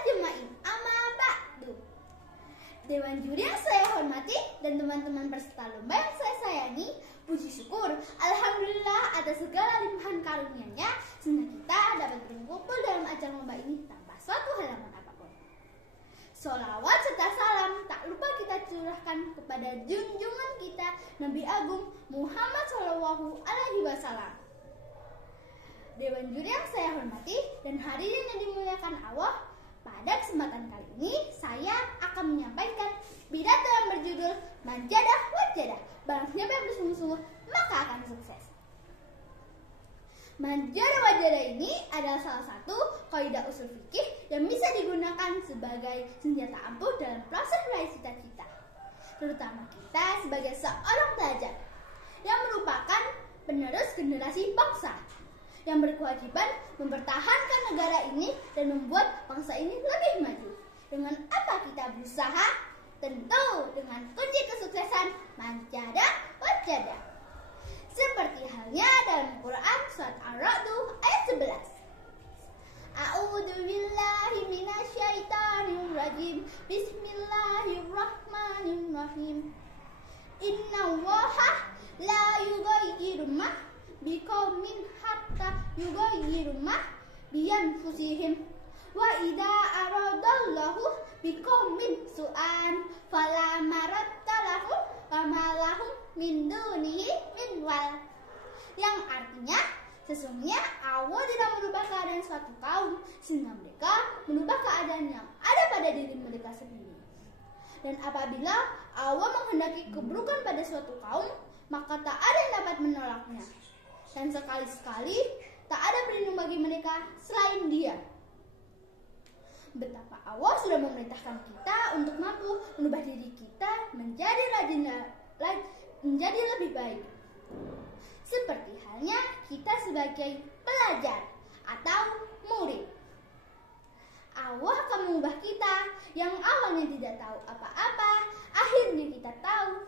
ajma'in. Amma ba'du. Dewan juri yang saya hormati dan teman-teman peserta lomba yang saya sayangi, puji syukur alhamdulillah atas segala limpahan karunia-Nya sehingga kita dapat berkumpul dalam acara lomba ini tanpa suatu halangan apapun. Sholawat serta salam tak lupa kita curahkan kepada junjungan kita Nabi Agung Muhammad Shallallahu Alaihi Wasallam. Dewan juri yang saya hormati dan hadirin yang dimuliakan Allah, pada kesempatan kali ini saya akan menyampaikan pidato yang berjudul Manjadah Wajadah. Barang siapa yang bersungguh-sungguh maka akan sukses. Manjadah wajadah ini adalah salah satu kaidah usul fikih yang bisa digunakan sebagai senjata ampuh dalam proses meraih cita-cita, terutama kita sebagai seorang pelajar yang merupakan penerus generasi bangsa yang berkewajiban mempertahankan negara ini dan membuat bangsa ini lebih maju. Dengan apa kita berusaha? Tentu dengan kunci kesuksesan manjadah wajadah. Seperti halnya dalam Quran surat Ar-Ra'd ayat 11. A'udzu billahi minasyaitonir rajim. Bismillahirrahmanirrahim. Innallaha la yughayyiru ma biqaumin hatta yughayyiru ma bi anfusihim. Wa idza aradallahu biqaumin su'an fala maradda lahu wa ma lahum min dunihi min wal. Yang artinya, sesungguhnya Allah tidak merubah keadaan suatu kaum sehingga mereka merubah keadaan yang ada pada diri mereka sendiri. Dan apabila Allah menghendaki keburukan pada suatu kaum, maka tak ada yang dapat menolaknya. Dan sekali-sekali tak ada pelindung bagi mereka selain Dia. Betapa Allah sudah memerintahkan kita untuk mampu merubah diri kita menjadi lebih baik. Seperti halnya kita sebagai pelajar atau murid. Allah akan mengubah kita yang awalnya tidak tahu apa-apa, akhirnya kita tahu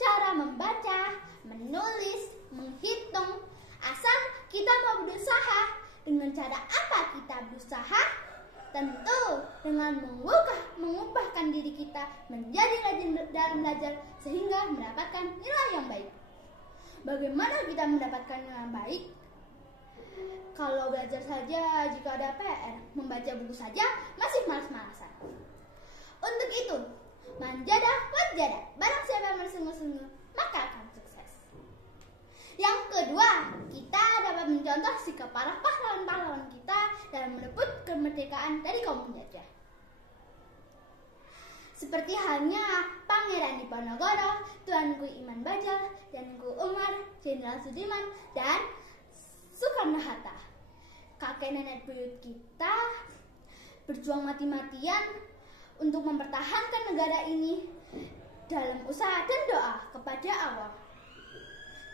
cara membaca, menulis, menghitung. Asal kita mau berusaha. Dengan cara apa kita berusaha? Tentu dengan mengubahkan diri kita menjadi rajin dalam belajar sehingga mendapatkan nilai yang baik. Bagaimana kita mendapatkan nilai yang baik? Kalau belajar saja jika ada PR, membaca buku saja masih malas-malasan. Untuk itu, manjadah wajadah. Barang siapa yang bersungguh-sungguh maka akan sukses. Yang kedua, kita dapat mencontoh sikap para pahlawan-pahlawan kita dalam merebut kemerdekaan dari kaum penjajah. Seperti halnya Pangeran Diponegoro, Tuanku Iman Bajal, Tuanku Umar, Jenderal Sudirman, dan Soekarno-Hatta. Kakek nenek buyut kita berjuang mati-matian untuk mempertahankan negara ini dalam usaha dan doa kepada Allah.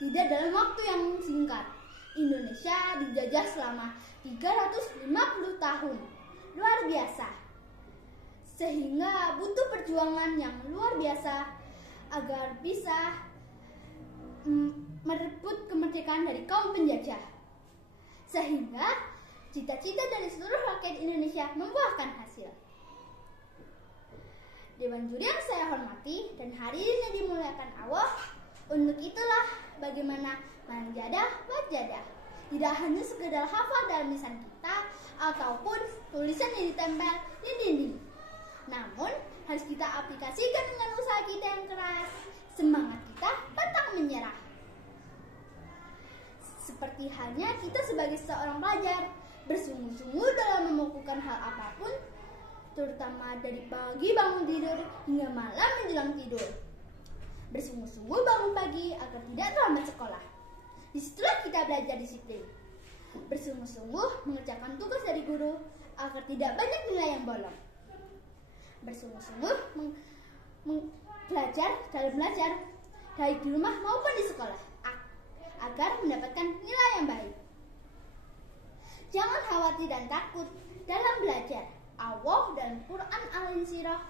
Tidak dalam waktu yang singkat, Indonesia dijajah selama 350 tahun. Luar biasa. Sehingga butuh perjuangan yang luar biasa agar bisa merebut kemerdekaan dari kaum penjajah. Sehingga cita-cita dari seluruh rakyat Indonesia membuahkan hasil. Dewan juri yang saya hormati dan hadirin yang dimuliakan Allah, untuk itulah bagaimana manjadah wajadah. Tidak hanya sekedar hafal dalam lisan kita ataupun tulisan yang ditempel di dinding. Namun harus kita aplikasikan dengan usaha kita yang keras. Semangat kita pantang menyerah. Seperti halnya kita sebagai seorang pelajar bersungguh-sungguh dalam melakukan hal apapun, terutama dari pagi bangun tidur hingga malam menjelang tidur. Bersungguh-sungguh bangun pagi agar tidak terlambat sekolah. Disitulah kita belajar disiplin. Bersungguh-sungguh mengerjakan tugas dari guru agar tidak banyak nilai yang bolong. Bersungguh-sungguh belajar baik di rumah maupun di sekolah agar mendapatkan nilai yang baik. Jangan khawatir dan takut dalam belajar. Allah dalam Quran Al-Insyirah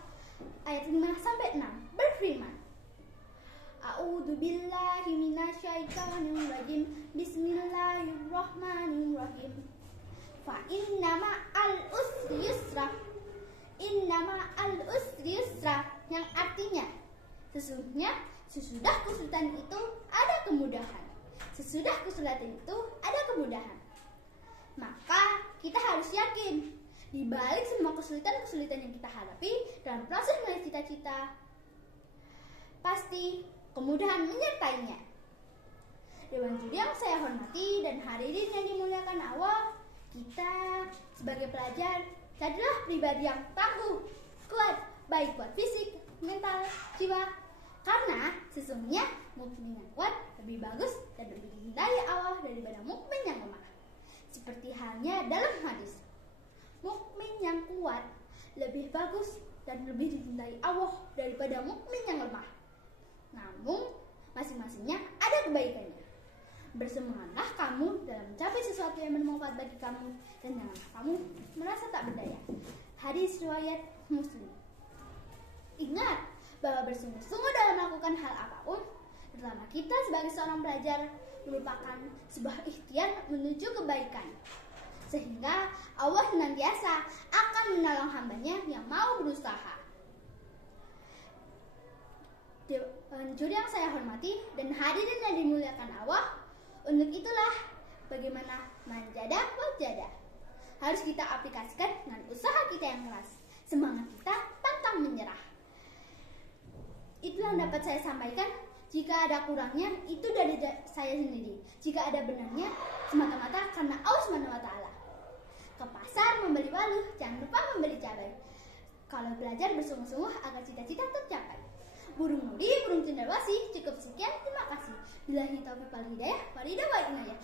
ayat 5-6 berfirman, A'udzu billahi minasyaitonir rajim. Bismillahirrahmanirrahim. Fa inna ma'al usri yusra. yang artinya sesungguhnya sesudah kesulitan itu ada kemudahan. Sesudah kesulitan itu ada kemudahan. Maka kita harus yakin di balik semua kesulitan-kesulitan yang kita hadapi dalam proses meraih cita-cita, pasti kemudahan menyertainya. Dewan juri yang saya hormati dan hadirin yang dimuliakan Allah, kita sebagai pelajar jadilah pribadi yang tangguh, kuat, baik buat fisik, mental, jiwa. Karena sesungguhnya mukmin yang kuat lebih bagus dan lebih dicintai Allah daripada mukmin yang lemah. Seperti halnya dalam hadis, mukmin yang kuat lebih bagus dan lebih dicintai Allah daripada mukmin yang lemah. Namun masing-masingnya ada kebaikannya. Bersemangatlah kamu dalam mencapai sesuatu yang bermanfaat bagi kamu dan janganlah kamu merasa tak berdaya. Hadis riwayat Muslim. Ingat bahwa bersungguh-sungguh dalam melakukan hal apapun, terutama kita sebagai seorang pelajar, merupakan sebuah ikhtiar menuju kebaikan. Sehingga Allah senantiasa akan menolong hambanya yang mau berusaha. Dewan juri yang saya hormati dan hadirin yang dimuliakan Allah, untuk itulah bagaimana manjadah wajadah harus kita aplikasikan dengan usaha kita yang keras, semangat kita pantang menyerah. Itulah yang dapat saya sampaikan. Jika ada kurangnya, itu dari saya sendiri. Jika ada benarnya, semata-mata karena Allah SWT. Ke pasar membeli waluh, jangan lupa membeli cabai. Kalau belajar bersungguh-sungguh agar cita-cita tercapai. Burung nuri, burung cendrawasih. Cukup sekian, terima kasih. Billahi taufiq wal hidayah, walillahi wa inayah.